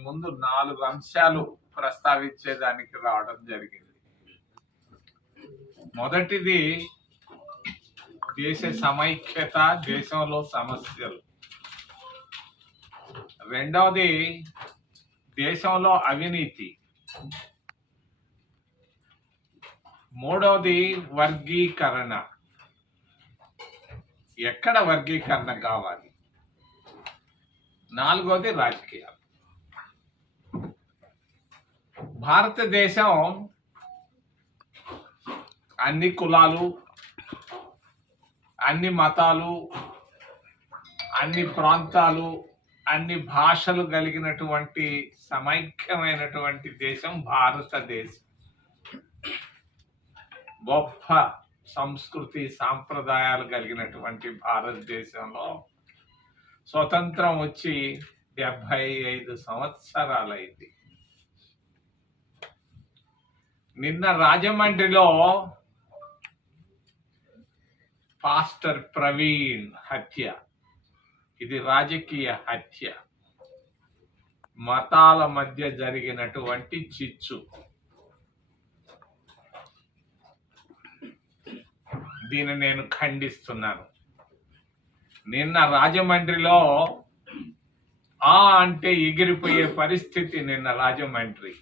ముందు నాలుగు అంశాలు ప్రస్తావించేదానికి రావడం జరిగింది. మొదటిది దేశ సమైక్యత దేశంలో సమస్యలు. రెండవది దేశంలో అవినీతి. మూడవది వర్గీకరణ. ఎక్కడ వర్గీకరణ కావాలి? నాలుగవది రాజకీయాలు. భారతదేశం అన్ని కులాలు అన్ని మతాలు అన్ని ప్రాంతాలు అన్ని భాషలు కలిగినటువంటి సమైక్యమైనటువంటి దేశం భారతదేశం. గొప్ప సంస్కృతి సాంప్రదాయాలు కలిగినటువంటి భారతదేశంలో స్వతంత్రం వచ్చి డెబ్భై ఐదు సంవత్సరాలైంది. నిన్న రాజమండ్రిలో పాస్టర్ ప్రవీణ్ హత్య. ఇది రాజకీయ హత్య. మతాల మధ్య జరిగినటువంటి చిచ్చు. దీన్ని నేను ఖండిస్తున్నాను. నిన్న రాజమండ్రిలో ఆ అంటే ఎగిరిపోయే పరిస్థితి నిన్న రాజమండ్రి.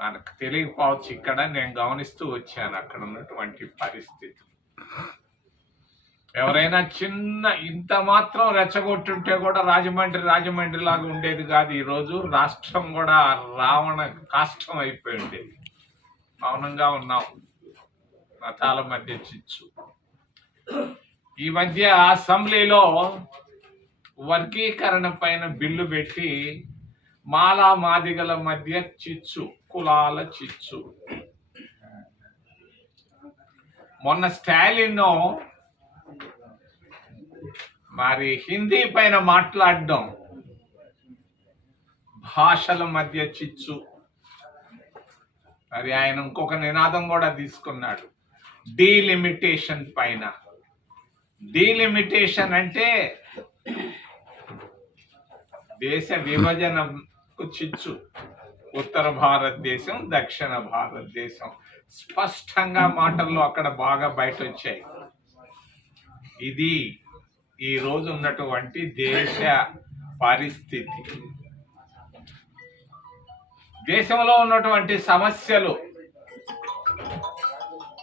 మనకు తెలియకపోవచ్చు. ఇక్కడ నేను గమనిస్తూ వచ్చాను. అక్కడ ఉన్నటువంటి పరిస్థితి. ఎవరైనా చిన్న ఇంత మాత్రం రెచ్చగొట్టుంటే కూడా రాజమండ్రి రాజమండ్రి లాగా ఉండేది కాదు. ఈరోజు రాష్ట్రం కూడా రావణ కాష్టం అయిపోయి ఉండేది మౌనంగా ఉన్నాం. మతాల మధ్య చిచ్చు. ఈ మధ్య అసెంబ్లీలో వర్గీకరణ పైన బిల్లు పెట్టి మాలా మాదిగల మధ్య చిచ్చు కులాల చిచ్చు. మొన్న స్టాలిన్ మరి హిందీ పైన మాట్లాడడం. భాషల మధ్య చిచ్చు. మరి ఆయన ఇంకొక నినాదం కూడా తీసుకున్నాడు. డీలిమిటేషన్ పైన. డీలిమిటేషన్ అంటే దేశ విభజనకు చిచ్చు ఉత్తర భారతదేశం దక్షిణ భారతదేశం. స్పష్టంగా మాటల్లో అక్కడ బాగా బయట వచ్చాయి ఇది ఈరోజు ఉన్నటువంటి దేశ పరిస్థితి. దేశంలో ఉన్నటువంటి సమస్యలు.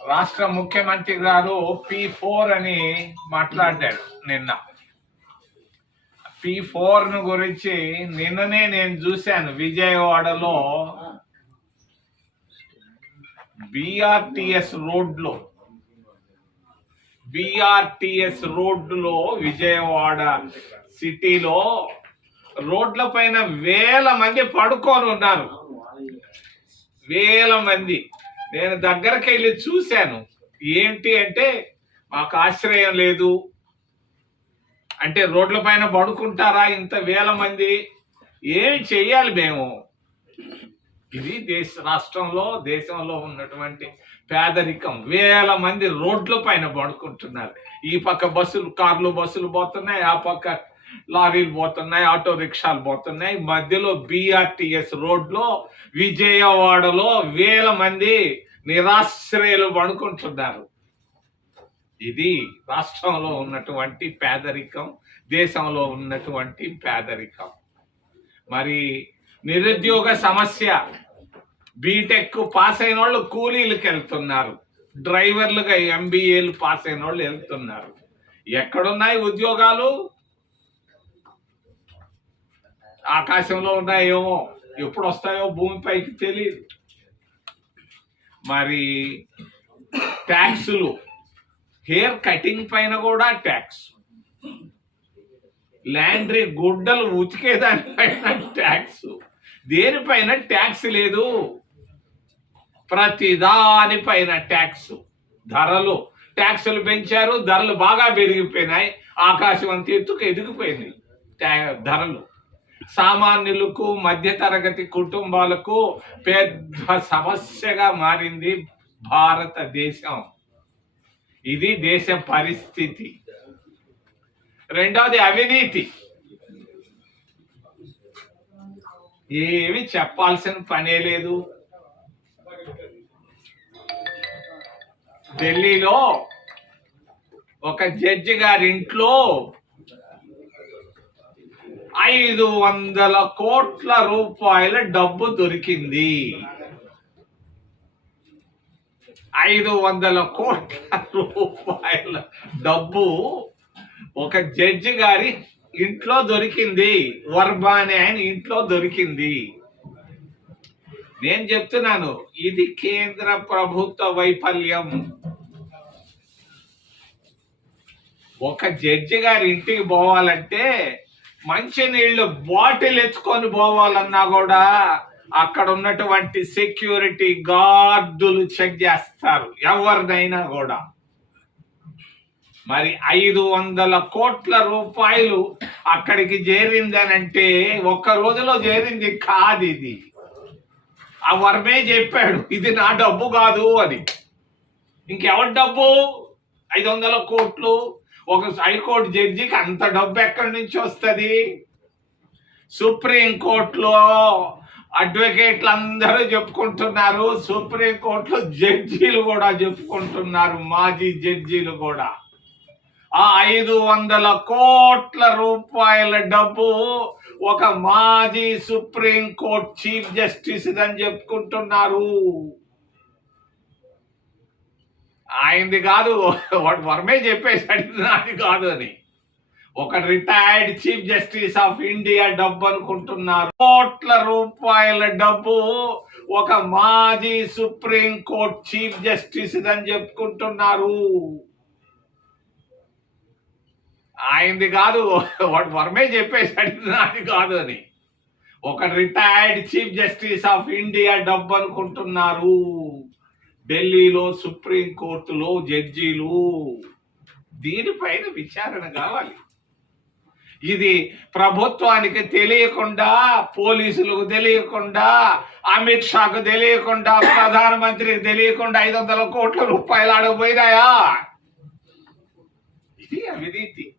రాష్ట్ర ముఖ్యమంత్రి గారు పి ఫోర్ అని మాట్లాడాడు నిన్న. పి ఫోర్ను గురించి నిన్ననే నేను చూశాను విజయవాడలో బిఆర్టిఎస్ రోడ్లో. బిఆర్టిఎస్ రోడ్డులో విజయవాడ సిటీలో రోడ్ల పైన వేల మంది పడుకొని ఉన్నారు. వేల మంది. నేను దగ్గరికి వెళ్ళి చూశాను. ఏంటి అంటే మాకు ఆశ్రయం లేదు. అంటే రోడ్ల పైన పడుకుంటారా ఇంత వేల మంది? ఏమి చెయ్యాలి మేము? ఇది దేశ రాష్ట్రంలో దేశంలో ఉన్నటువంటి పేదరికం. వేల మంది రోడ్ల పైన పడుకుంటున్నారు. ఈ పక్క బస్సులు కార్లు బస్సులు పోతున్నాయి ఆ పక్క లారీలు పోతున్నాయి ఆటో రిక్షాలు పోతున్నాయి. మధ్యలో బీఆర్టీఎస్ రోడ్లో విజయవాడలో వేల మంది నిరాశ్రయులు పడుకుంటున్నారు. ఇది రాష్ట్రంలో ఉన్నటువంటి పేదరికం దేశంలో ఉన్నటువంటి పేదరికం. మరి నిరుద్యోగ సమస్య బీటెక్ పాస్ అయిన వాళ్ళు కూలీలకు వెళ్తున్నారు. డ్రైవర్లుగా ఎంబీఏలు పాస్ అయిన వాళ్ళు వెళ్తున్నారు. ఎక్కడున్నాయి ఉద్యోగాలు? ఆకాశంలో ఉన్నాయేమో ఎప్పుడు వస్తాయో భూమిపైకి తెలియదు మరి ట్యాక్సులు హెయిర్ కటింగ్ పైన కూడా ట్యాక్స్. ల్యాండ్రీ గుడ్డలు ఉతికే దానిపైన ట్యాక్స్. దేనిపైన ట్యాక్స్ లేదు. ప్రతి దానిపైన ట్యాక్స్. ధరలు. ట్యాక్సులు పెంచారు ధరలు బాగా పెరిగిపోయినాయి. ఆకాశం అంత ఎత్తుకు ఎదిగిపోయింది. ట్యా- ధరలు. సామాన్యులకు మధ్యతరగతి కుటుంబాలకు పెద్ద సమస్యగా మారింది భారతదేశం. ఇది దేశ పరిస్థితి. రెండవది అవినీతి. ఏమి చెప్పాల్సిన పనే లేదు. ఢిల్లీలో ఒక జడ్జి గారి ఇంట్లో ఐదు వందల కోట్ల రూపాయల డబ్బు దొరికింది. ఐదు వందల కోట్ల రూపాయల డబ్బు ఒక జడ్జి గారి ఇంట్లో దొరికింది. వర్మ అనే ఆయన ఇంట్లో దొరికింది. నేను చెప్తున్నాను ఇది కేంద్ర ప్రభుత్వ వైఫల్యం. ఒక జడ్జి గారి ఇంటికి పోవాలంటే మంచినీళ్ళు బాటిల్ ఎత్తుకొని పోవాలన్నా కూడా అక్కడ ఉన్నటువంటి సెక్యూరిటీ గార్డులు చెక్ చేస్తారు. ఎవరినైనా కూడా. మరి ఐదు వందల కోట్ల రూపాయలు అక్కడికి చేరిందనంటే ఒక్క రోజులో చేరింది కాదు ఇది. ఆ వర్మే చెప్పాడు ఇది నా డబ్బు కాదు అని. ఇంకెవరి డబ్బు? ఐదు వందల కోట్లు. ఒక హైకోర్టు జడ్జికి అంత డబ్బు ఎక్కడి నుంచి వస్తుంది? సుప్రీం అడ్వకేట్లు అందరూ చెప్పుకుంటున్నారు సుప్రీం కోర్టులో జడ్జీలు కూడా చెప్పుకుంటున్నారు మాజీ జడ్జీలు కూడా. ఆ ఐదు వందల కోట్ల రూపాయల డబ్బు ఒక మాజీ సుప్రీం కోర్ట్ చీఫ్ జస్టిస్ అని చెప్పుకుంటున్నారు. ఆయనది కాదు వాడు వర్మే చెప్పేశాడు నాది కాదు అని. ఒక retired chief justice of India డబ్బు అనుకుంటున్నారు కోట్ల రూపాయల డబ్బు ఒక మాజీ సుప్రీం కోర్ట్ చీఫ్ జస్టిస్ అని చెప్పుకుంటున్నారు. ఆయనది కాదు వాడు వర్మే చెప్పేసాడు నాది కాదు అని. ఒక retired chief justice of India డబ్బు అనుకుంటున్నారు ఢిల్లీలో సుప్రీం కోర్టులో జడ్జీలు. దీనిపైన విచారణ కావాలి. ఇది ప్రభుత్వానికి తెలియకుండా పోలీసులకు తెలియకుండా అమిత్ షాకు తెలియకుండా ప్రధానమంత్రికి తెలియకుండా ఐదు వందల కోట్ల రూపాయలు అడగపోయినాయా ఇది అవినీతి.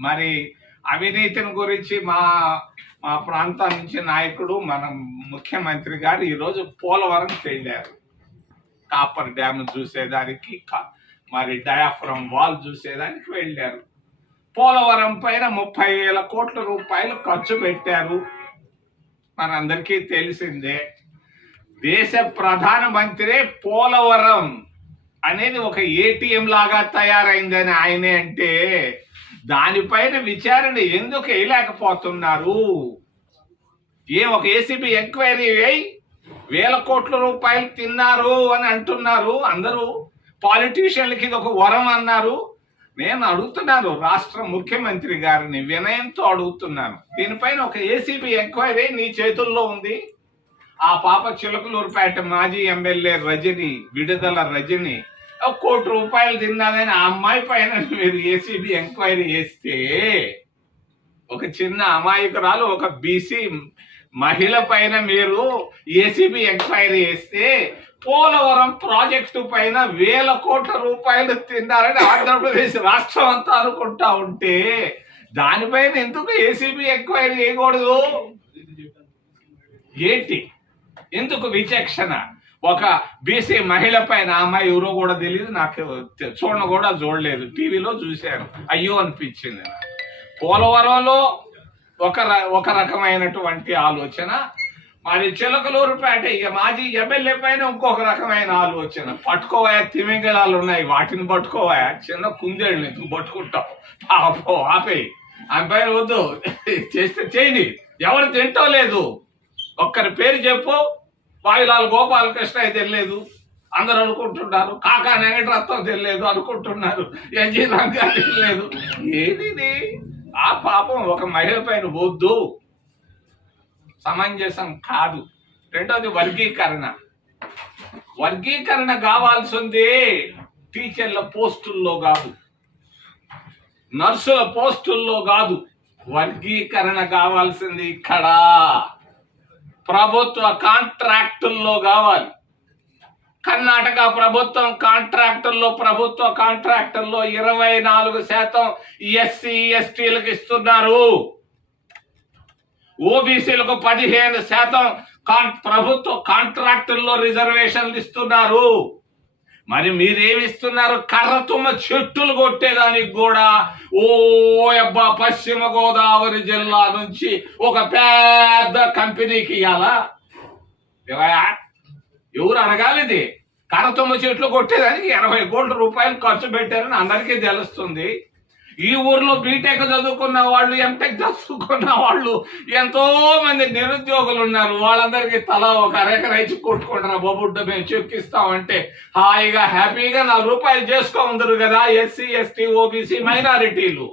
మరి అవినీతిని గురించి మా మా ప్రాంతం నుంచి నాయకుడు మన ముఖ్యమంత్రి గారు ఈరోజు పోలవరం వెళ్ళారు. కాపర్ డ్యామ్ చూసేదానికి కా- మరి డయాఫ్రమ్ వాల్ చూసేదానికి వెళ్ళారు. పోలవరం పైన ముప్పై వేల కోట్ల రూపాయలు ఖర్చు పెట్టారు. మనందరికీ తెలిసిందే దేశ ప్రధానమంత్రి పోలవరం అనేది ఒక ఏటీఎం లాగా తయారైందని ఆయనే అంటే దానిపైన విచారణ ఎందుకు వేయలేకపోతున్నారు? ఏ ఒక ఏసీబీ ఎంక్వైరీ అయి వేల కోట్ల రూపాయలు తిన్నారు అని అంటున్నారు. అందరూ పాలిటీషియన్లకి ఇది ఒక వరం అన్నారు. నేను అడుగుతున్నాను రాష్ట్ర ముఖ్యమంత్రి గారిని వినయంతో అడుగుతున్నాను. దీనిపైన ఒక ఏసీబీ ఎంక్వైరీ నీ చేతుల్లో ఉంది. ఆ పాప చిలకలూరుపేట మాజీ ఎమ్మెల్యే రజని విడుదల రజని ఒక కోటి రూపాయలు తిన్నదని ఆ అమ్మాయి పైన మీరు ఏసీబీ ఎంక్వైరీ చేస్తే ఒక చిన్న అమాయకురాలు ఒక బీసీ మహిళ పైన మీరు ఏసీబీ ఎంక్వైరీ చేస్తే పోలవరం ప్రాజెక్టు పైన వేల కోట్ల రూపాయలు తిన్నారని ఆంధ్రప్రదేశ్ రాష్ట్రం అంతా అనుకుంటా ఉంటే దానిపైన ఎందుకు ఏసీబీ ఎంక్వైరీ చేయకూడదు? ఏంటి? ఎందుకు విచక్షణ? ఒక బీసీ మహిళ పైన అమ్మాయి ఎవరో కూడా తెలియదు నాకు తె- చూడను కూడా చూడలేదు. టీవీలో చూశాను. అయ్యో అనిపించింది పోలవరంలో ఒక ర- ఒక రకమైనటువంటి ఆలోచన మరి చిలకలూరుపేట ఇక మాజీ ఎమ్మెల్యే పైన ఇంకొక రకమైన ఆలోచన. పట్టుకోవాయా? తిమింగళాలు ఉన్నాయి. వాటిని పట్టుకోవాయా? చిన్న కుందేళ్ళు ఎందుకు పట్టుకుంటావు పాపం ఆపేయి ఆమె పైన వద్దు. చేస్తే చేయని ఎవరు తింటో లేదు. ఒక్కరి పేరు చెప్పు. వాయులాల్ గోపాలకృష్ణ అయితే తెలియదు. అందరూ అనుకుంటున్నారు. కాకా వెంకటరత్నం తెలియదు అనుకుంటున్నారు. ఎన్జీ రంగా తెలియలేదు ఏది ఆ పాపం ఒక మహిళ పైన వద్దు. సమంజసం కాదు. రెండోది వర్గీకరణ. వర్గీకరణ కావాల్సింది టీచర్ల పోస్టుల్లో కాదు. నర్సుల పోస్టుల్లో కాదు. వర్గీకరణ కావాల్సింది ఇక్కడ. ప్రభుత్వ కాంట్రాక్టుల్లో కావాలి. కర్ణాటక ప్రభుత్వం కాంట్రాక్టుల్లో ప్రభుత్వ కాంట్రాక్టుల్లో ఇరవై నాలుగు శాతం ఎస్సీ ఎస్టీలకు ఇస్తున్నారు. ఓబీసీలకు పదిహేను శాతం కాన్ ప్రభుత్వ కాంట్రాక్టుల్లో రిజర్వేషన్లు ఇస్తున్నారు. మరి మీరేమిస్తున్నారు? కర్రతుమ్మ చెట్టులు కొట్టేదానికి కూడా ఓ అబ్బా పశ్చిమ గోదావరి జిల్లా నుంచి ఒక పెద్ద కంపెనీకి ఇవ్వాలా ఎవరు అడగాలి ఇది? కర్రతుమ్మ చెట్లు కొట్టేదానికి ఎనభై కోట్ల రూపాయలు ఖర్చు పెట్టారని అందరికీ తెలుస్తుంది. ఈ ఊర్లో బీటెక్ చదువుకున్న వాళ్ళు ఎంటెక్ చదువుకున్న వాళ్ళు ఎంతో మంది నిరుద్యోగులు ఉన్నారు. వాళ్ళందరికీ తలా ఒక అరెకర ఇచ్చి కొట్టుకుంటారు? బొబుడ్డ మేము చెక్కిస్తామంటే హాయిగా హ్యాపీగా నాలుగు రూపాయలు చేసుకోందరు కదా ఎస్సీ ఎస్టీ ఓబీసీ మైనారిటీలు.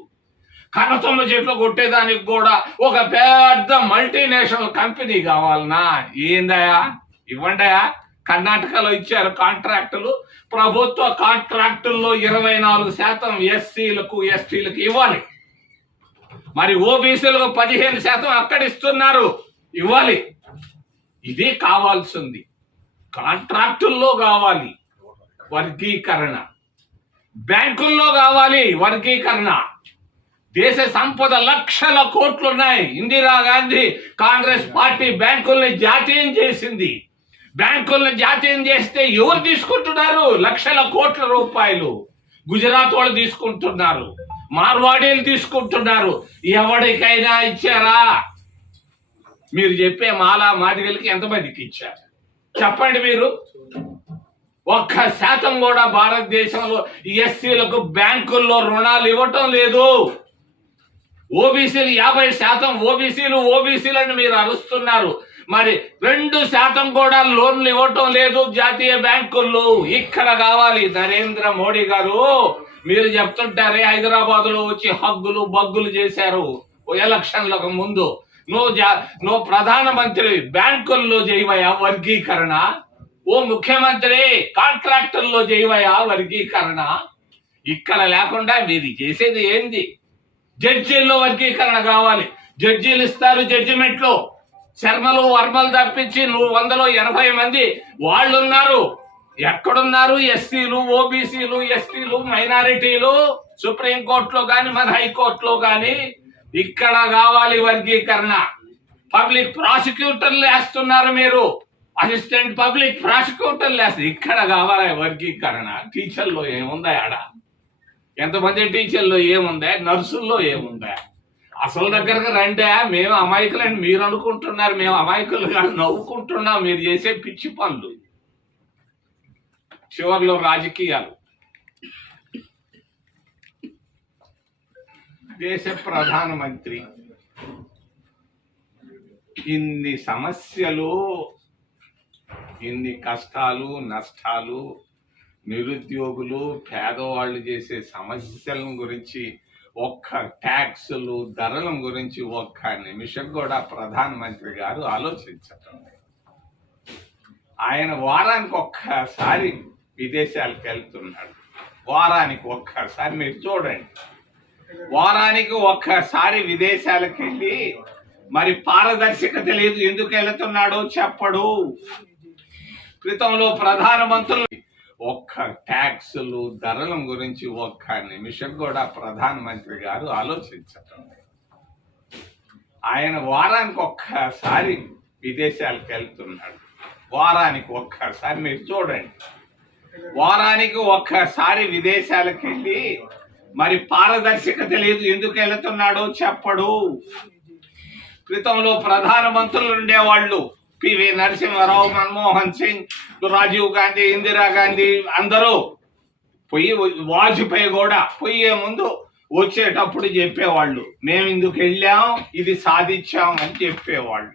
కనసొమ్మ చెట్లు కొట్టేదానికి కూడా ఒక పెద్ద మల్టీనేషనల్ కంపెనీ కావాలనా? ఏందయా ఇవ్వండియా కర్ణాటకలో ఇచ్చారు కాంట్రాక్టులు. ప్రభుత్వ కాంట్రాక్టుల్లో ఇరవై నాలుగు శాతం ఎస్సీలకు ఎస్టీలకు ఇవ్వాలి. మరి ఓబీసీలకు పదిహేను శాతం అక్కడ ఇస్తున్నారు. ఇవ్వాలి. ఇది కావాల్సింది. కాంట్రాక్టుల్లో కావాలి వర్గీకరణ. బ్యాంకుల్లో కావాలి వర్గీకరణ. దేశ సంపద లక్షల కోట్లు ఉన్నాయి ఇందిరాగాంధీ కాంగ్రెస్ పార్టీ బ్యాంకుల్ని జాతీయం చేసింది. బ్యాంకులను జాతీయం చేస్తే ఎవరు తీసుకుంటున్నారు? లక్షల కోట్ల రూపాయలు. గుజరాత్ వాళ్ళు తీసుకుంటున్నారు. మార్వాడీలు తీసుకుంటున్నారు. ఎవరికైనా ఇచ్చారా? మీరు చెప్పే మాలా మాదిగలకి ఎంతమందికి ఇచ్చారు? చెప్పండి మీరు. ఒక్క శాతం కూడా భారతదేశంలో ఎస్సీలకు బ్యాంకుల్లో రుణాలు ఇవ్వటం లేదు. ఓబీసీలు యాభై శాతం ఓబీసీలు ఓబీసీలను మీరు అరుస్తున్నారు. మరి రెండు శాతం కూడా లోన్లు ఇవ్వటం లేదు జాతీయ బ్యాంకులు. ఇక్కడ కావాలి నరేంద్ర మోడీ గారు. మీరు చెప్తుంటారే హైదరాబాద్లో వచ్చి హగ్గులు బగ్గులు చేశారు. ఎలక్షన్లకు ముందు. నువ్వు జా నువ్వు ప్రధానమంత్రి బ్యాంకుల్లో చేయవయా వర్గీకరణ? ఓ ముఖ్యమంత్రి కాంట్రాక్టర్లో చేయవయా వర్గీకరణ? ఇక్కడ లేకుండా మీరు చేసేది ఏంది? జడ్జీల్లో వర్గీకరణ కావాలి. జడ్జీలు ఇస్తారు జడ్జిమెంట్లో. శర్మలు వర్మలు తప్పించి నువ్వు వందలో ఎనభై మంది వాళ్ళు ఉన్నారు ఎక్కడున్నారు? ఎస్సీలు ఓబీసీలు ఎస్టీలు మైనారిటీలు? సుప్రీంకోర్టులో కానీ మన హైకోర్టులో కానీ ఇక్కడ కావాలి వర్గీకరణ. పబ్లిక్ ప్రాసిక్యూటర్లు వేస్తున్నారు మీరు. అసిస్టెంట్ పబ్లిక్ ప్రాసిక్యూటర్లు వేస్తారు ఇక్కడ కావాలి వర్గీకరణ. టీచర్లో ఏముందా ఆడ? ఎంతమంది టీచర్లో ఏముందా? నర్సుల్లో ఏముందా? అసలు దగ్గరకు రండి మేము అమాయకులని మీరు అనుకుంటున్నారు మేము అమాయకులు కాదు నవ్వుకుంటున్నాం మీరు చేసే పిచ్చి పనులు. చివర్లో రాజకీయాలు. దేశ ప్రధానమంత్రి ఇన్ని సమస్యలు ఇన్ని కష్టాలు నష్టాలు నిరుద్యోగులు పేదవాళ్ళు చేసే సమస్యలను గురించి ఒక్క ట్యాక్సులు ధరల గురించి ఒక్క నిమిషం కూడా ప్రధానమంత్రి గారు ఆలోచించటం ఆయన వారానికి ఒక్కసారి విదేశాలకు వెళ్తున్నాడు. వారానికి ఒక్కసారి మీరు చూడండి. వారానికి ఒక్కసారి విదేశాలకు వెళ్ళి మరి పారదర్శకత లేదు ఎందుకు వెళుతున్నాడో చెప్పడు. క్రితంలో ప్రధానమంత్రులు ఒక్క ట్యాక్సులు ధరల గురించి ఒక్క నిమిషం కూడా ప్రధానమంత్రి గారు ఆలోచించటం ఆయన వారానికి ఒక్కసారి విదేశాలకు వెళ్తున్నాడు. వారానికి ఒక్కసారి మీరు చూడండి. వారానికి ఒక్కసారి విదేశాలకు వెళ్ళి మరి పారదర్శకత లేదు ఎందుకు వెళుతున్నాడో చెప్పడు. క్రితంలో ప్రధానమంత్రులు ఉండేవాళ్ళు. పివి నరసింహారావు మన్మోహన్ సింగ్ రాజీవ్ గాంధీ ఇందిరాగాంధీ అందరూ పొయ్యి వాజ్పేయి కూడా పొయ్యే ముందు వచ్చేటప్పుడు చెప్పేవాళ్ళు మేము ఇందుకు వెళ్ళాం ఇది సాధించాం అని చెప్పేవాళ్ళు.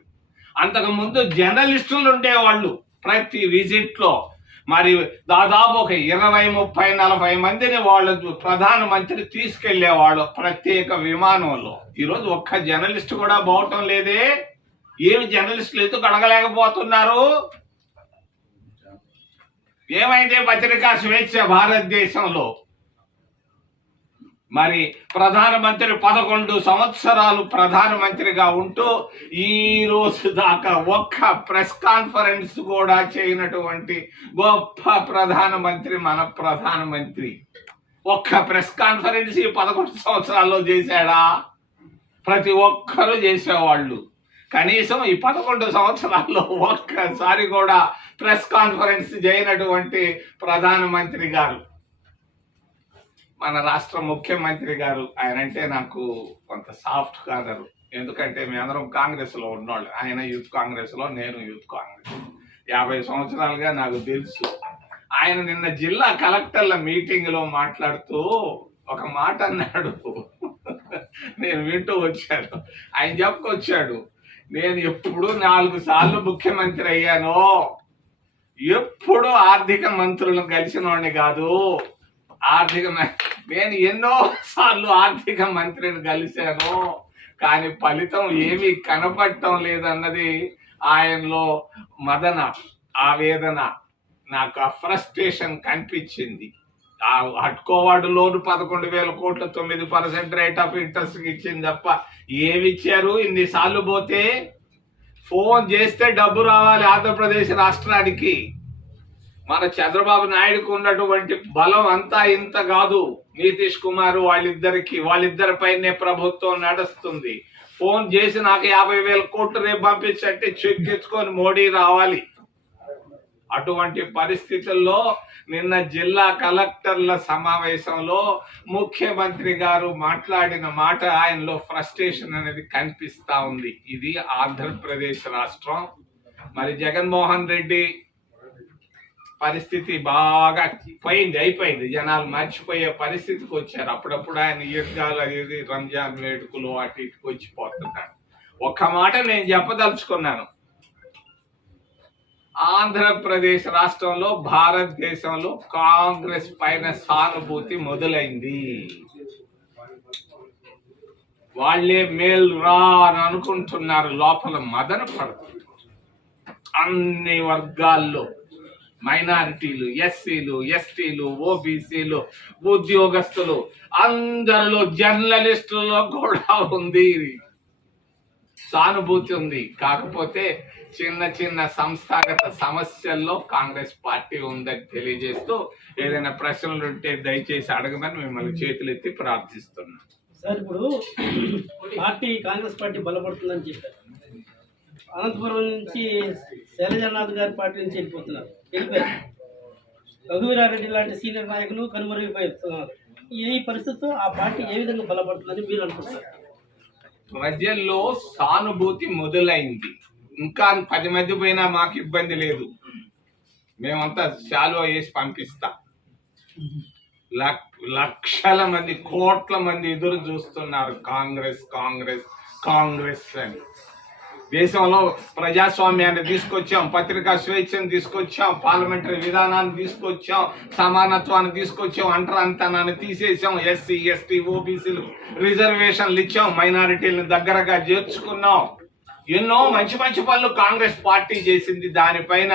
అంతకు ముందు జర్నలిస్టులు ఉండేవాళ్ళు ప్రతి విజిట్లో. మరి దాదాపు ఒక ఇరవై ముప్పై నలభై మందిని వాళ్ళు ప్రధానమంత్రి తీసుకెళ్ళేవాళ్ళు ప్రత్యేక విమానంలో. ఈరోజు ఒక్క జర్నలిస్ట్ కూడా పోవటం లేదే. ఏమి జర్నలిస్టులు ఎందుకు అడగలేకపోతున్నారు? ఏమైంది పత్రికా స్వేచ్ఛ భారతదేశంలో? మరి ప్రధానమంత్రి పదకొండు సంవత్సరాలు ప్రధానమంత్రిగా ఉంటూ ఈ రోజు దాకా ఒక్క ప్రెస్ కాన్ఫరెన్స్ కూడా చేయనటువంటి గొప్ప ప్రధానమంత్రి మన ప్రధానమంత్రి. ఒక్క ప్రెస్ కాన్ఫరెన్స్ ఈ పదకొండు సంవత్సరాల్లో చేశాడా? ప్రతి ఒక్కరూ చేసేవాళ్ళు. కనీసం ఈ పదకొండు సంవత్సరాల్లో ఒక్కసారి కూడా ప్రెస్ కాన్ఫరెన్స్ చేయనటువంటి ప్రధానమంత్రి గారు మన రాష్ట్ర ముఖ్యమంత్రి గారు ఆయన అంటే నాకు కొంత సాఫ్ట్ కాదరు. ఎందుకంటే మేమందరం కాంగ్రెస్లో ఉన్నోళ్ళు. ఆయన యూత్ కాంగ్రెస్లో నేను యూత్ కాంగ్రెస్. యాభై సంవత్సరాలుగా నాకు తెలుసు. ఆయన నిన్న జిల్లా కలెక్టర్ల మీటింగ్లో మాట్లాడుతూ ఒక మాట అన్నాడు. నేను వింటూ వచ్చాను. ఆయన చెప్పుకొచ్చాడు నేను ఎప్పుడు నాలుగు సార్లు ముఖ్యమంత్రి అయ్యాను. ఎప్పుడు ఆర్థిక మంత్రులను కలిసిన వాడిని కాదు. ఆర్థిక నేను ఎన్నో సార్లు ఆర్థిక మంత్రిని కలిశాను. కానీ ఫలితం ఏమీ కనపడటం లేదన్నది ఆయనలో మదన ఆవేదన నాకు ఆ ఫ్రస్ట్రేషన్ కనిపించింది. ఆ హట్కోవాడు లోను పదకొండు వేల కోట్ల తొమ్మిది పర్సెంట్ రేట్ ఆఫ్ ఇంట్రెస్ట్ ఇచ్చింది తప్ప ఏమి ఇచ్చారు ఇన్నిసార్లు పోతే ఫోన్ చేస్తే డబ్బు రావాలి ఆంధ్రప్రదేశ్ రాష్ట్రానికి. మన చంద్రబాబు నాయుడుకు ఉన్నటువంటి బలం అంతా ఇంత కాదు. నితీష్ కుమార్ వాళ్ళిద్దరికి వాళ్ళిద్దరిపైనే ప్రభుత్వం నడుస్తుంది. ఫోన్ చేసి నాకు యాభై వేల కోట్లు రేపు పంపించంటే చెక్ ఇచ్చుకొని మోడీ రావాలి. అటువంటి పరిస్థితుల్లో నిన్న జిల్లా కలెక్టర్ల సమావేశంలో ముఖ్యమంత్రి గారు మాట్లాడిన మాట ఆయనలో ఫ్రస్ట్రేషన్ అనేది కనిపిస్తా ఉంది. ఇది ఆంధ్రప్రదేశ్ రాష్ట్రం. మరి జగన్మోహన్ రెడ్డి పరిస్థితి బాగా పోయింది అయిపోయింది. జనాలు మర్చిపోయే పరిస్థితికి వచ్చారు. అప్పుడప్పుడు ఆయన ఈద్గాలు అనేది రంజాన్ వేడుకలు అటు ఇటుకు వచ్చిపోతున్నాడు ఒక్క మాట నేను చెప్పదలుచుకున్నాను. ఆంధ్రప్రదేశ్ రాష్ట్రంలో భారతదేశంలో కాంగ్రెస్ పైన సానుభూతి మొదలైంది. వాళ్ళే మేలు రా అని అనుకుంటున్నారు లోపల మదన పడుతుంది అన్ని వర్గాల్లో మైనారిటీలు ఎస్సీలు ఎస్టీలు ఓబీసీలు ఉద్యోగస్తులు అందరిలో జర్నలిస్టులలో కూడా ఉంది. సానుభూతి ఉంది. కాకపోతే చిన్న చిన్న సంస్థాగత సమస్యల్లో కాంగ్రెస్ పార్టీ ఉందని తెలియజేస్తూ ఏదైనా ప్రశ్నలు ఉంటే దయచేసి అడగమని మిమ్మల్ని చేతులెత్తి ప్రార్థిస్తున్నాను సార్ ఇప్పుడు పార్టీ కాంగ్రెస్ పార్టీ బలపడుతుందని చెప్పారు. అనంతపురం నుంచి శైలజనాథ్ గారి పార్టీ నుంచి వెళ్ళిపోతున్నారు. వెళ్ళిపోయారు. రఘువీరారెడ్డి లాంటి సీనియర్ నాయకులు కనుమరుగైపోతున్నారు ఈ పరిస్థితితో ఆ పార్టీ ఏ విధంగా బలపడుతుందని మీరు అనుకుంటున్నారు? ప్రజల్లో సానుభూతి మొదలైంది. ఇంకా పది మంది పోయినా మాకు ఇబ్బంది లేదు. మేమంతా శాలువ వేసి పంపిస్తాం. లక్- లక్షల మంది కోట్ల మంది ఎదురు చూస్తున్నారు కాంగ్రెస్ కాంగ్రెస్ కాంగ్రెస్ అని. దేశంలో ప్రజాస్వామ్యాన్ని తీసుకొచ్చాం పత్రికా స్వేచ్ఛను తీసుకొచ్చాం పార్లమెంటరీ విధానాన్ని తీసుకొచ్చాం సమానత్వాన్ని తీసుకొచ్చాం అంటరాంతనాన్ని తీసేసాం ఎస్సీ ఎస్టీ ఓబీసీలు రిజర్వేషన్లు ఇచ్చాం మైనారిటీలను దగ్గరగా చేర్చుకున్నాం. ఎన్నో మంచి మంచి పనులు కాంగ్రెస్ పార్టీ చేసింది. దానిపైన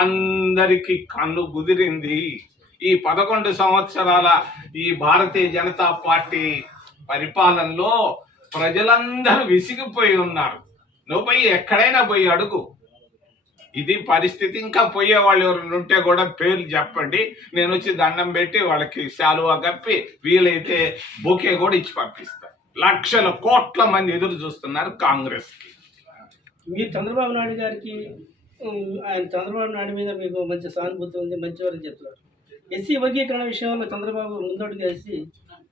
అందరికీ కన్ను కుదిరింది ఈ పదకొండు సంవత్సరాల ఈ భారతీయ జనతా పార్టీ పరిపాలనలో ప్రజలందరూ విసిగిపోయి ఉన్నారు. నువ్వు పోయి ఎక్కడైనా పోయి అడుగు. ఇది పరిస్థితి. ఇంకా పోయే వాళ్ళు ఎవరైనా ఉంటే కూడా పేర్లు చెప్పండి. నేను వచ్చి దండం పెట్టి వాళ్ళకి శాలువా కప్పి వీలైతే బొకే కూడా ఇచ్చి పంపిస్తాను లక్షల కోట్ల మంది ఎదురు చూస్తున్నారు కాంగ్రెస్కి. మీరు చంద్రబాబు నాయుడు గారికి ఆయన చంద్రబాబు నాయుడు మీద మీకు మంచి సానుభూతి ఉంది మంచివారని చెప్తున్నారు. ఎస్సీ వర్గీకరణ విషయంలో చంద్రబాబు ముందడుగు వేసి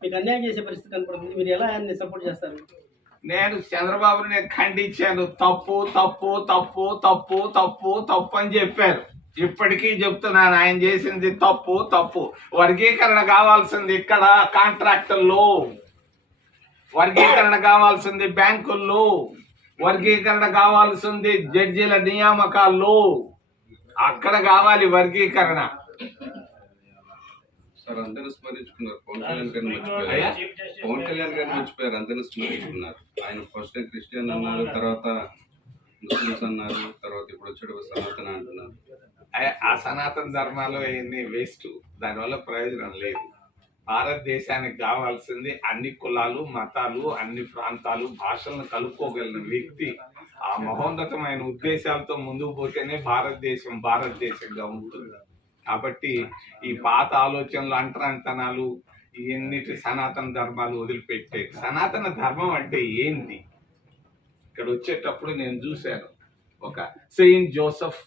మీకు అన్యాయం చేసే పరిస్థితి కనపడుతుంది. మీరు ఎలా ఆయన్ని సపోర్ట్ చేస్తారు? నేను చంద్రబాబుని నేను ఖండించాను. తప్పు తప్పు తప్పు తప్పు తప్పు తప్పు అని చెప్పారు. ఇప్పటికీ చెప్తున్నాను ఆయన చేసింది తప్పు తప్పు. వర్గీకరణ కావాల్సింది ఇక్కడ కాంట్రాక్టుల్లో. వర్గీకరణ కావాల్సింది బ్యాంకుల్లో. వర్గీకరణ కావాల్సింది జడ్జీల నియామకాల్లో. అక్కడ కావాలి వర్గీకరణ. సార్ అందరూ స్మరించుకున్నారు. పవన్ కళ్యాణ్ గారిని మర్చిపోయారు? పవన్ కళ్యాణ్ గారిని మర్చిపోయారు. అందరూ స్మరించుకున్నారు. ఆయన ఫస్ట్ క్రిస్టియన్ అన్నారు తర్వాత ముస్లిమ్స్ అన్నారు తర్వాత ఇప్పుడు వచ్చాడు సనాతన అంటున్నారు. ఆ- ఆ సనాతన ధర్మాలు అవన్నీ వేస్ట్. దానివల్ల ప్రయోజనం లేదు. భారతదేశానికి కావాల్సింది అన్ని కులాలు మతాలు అన్ని ప్రాంతాలు భాషలను కలుపుకోగలిగిన వ్యక్తి. ఆ మహోన్నతమైన ఉద్దేశాలతో ముందుకు పోతేనే భారతదేశం భారతదేశంగా ఉంటుంది. కాబట్టి ఈ పాత ఆలోచనలు అంటరాంతనాలు ఇవన్నిటి సనాతన ధర్మాలు వదిలిపెట్టే. సనాతన ధర్మం అంటే ఏంటి? ఇక్కడ వచ్చేటప్పుడు నేను చూశాను. ఒక Saint Joseph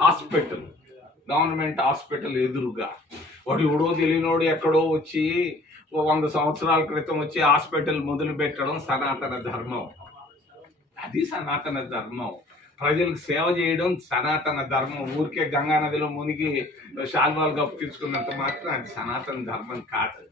hospital. Government hospital ఎదురుగా. వాడు ఎవడో తెలియనోడు ఎక్కడో వచ్చి ఓ వంద సంవత్సరాల క్రితం వచ్చి హాస్పిటల్ మొదలు పెట్టడం సనాతన ధర్మం. అది సనాతన ధర్మం. ప్రజలకు సేవ చేయడం సనాతన ధర్మం. ఊరికే గంగా నదిలో మునిగి శాల్వాలు కప్పు తీసుకున్నంత మాత్రం అది సనాతన ధర్మం కాదు.